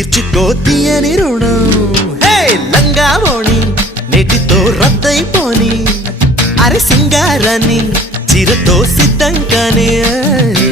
తీర్చుకో తీయని రుణం హే లంగావోణి నేటితో రద్దయిపోని అరే సింగారాన్ని చీరతో సిద్ధంగానే